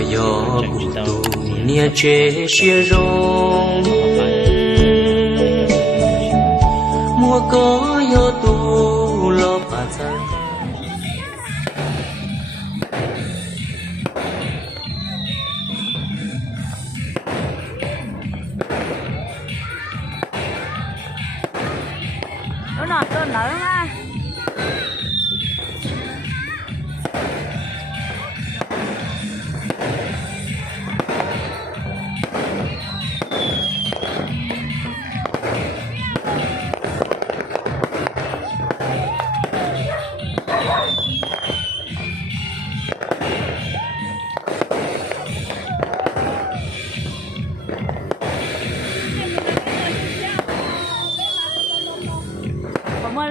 gió cụ tù nia chế xia rong mùa có gió tu lo bà cha nó nở ha.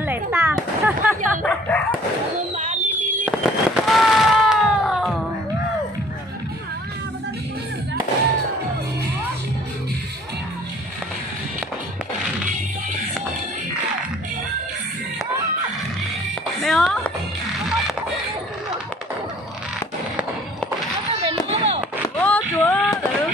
Lệ ta mẹ hả? Ô chúa được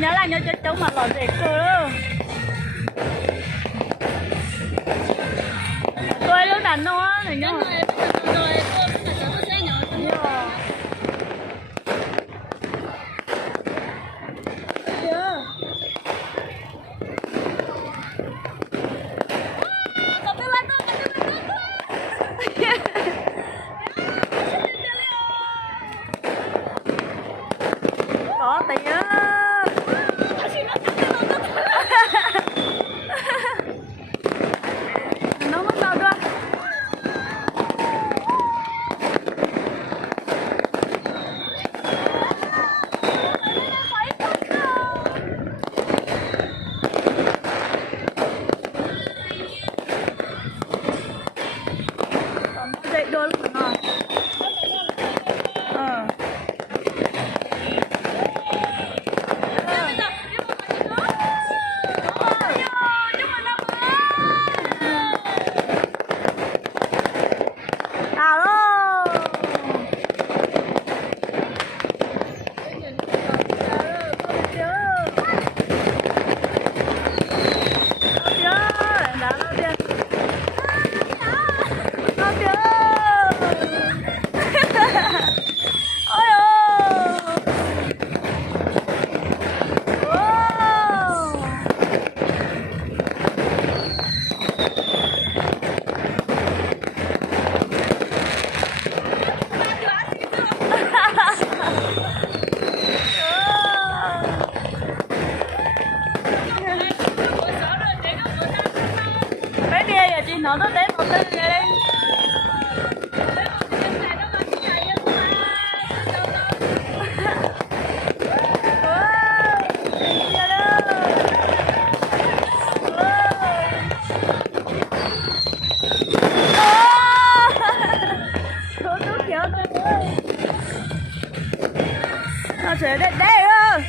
nhớ là nhớ cho cháu mà lọt về cơ đó. Tôi lúc đánh nó á thì nhớ có tiền á. Nó mất đâu đó. Còn nó dậy đôi lúc rồi. Nó tới đến một tên này đi. Nó sẽ đến đây rồi.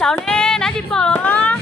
6 nè, nãy chị bỏ rồi.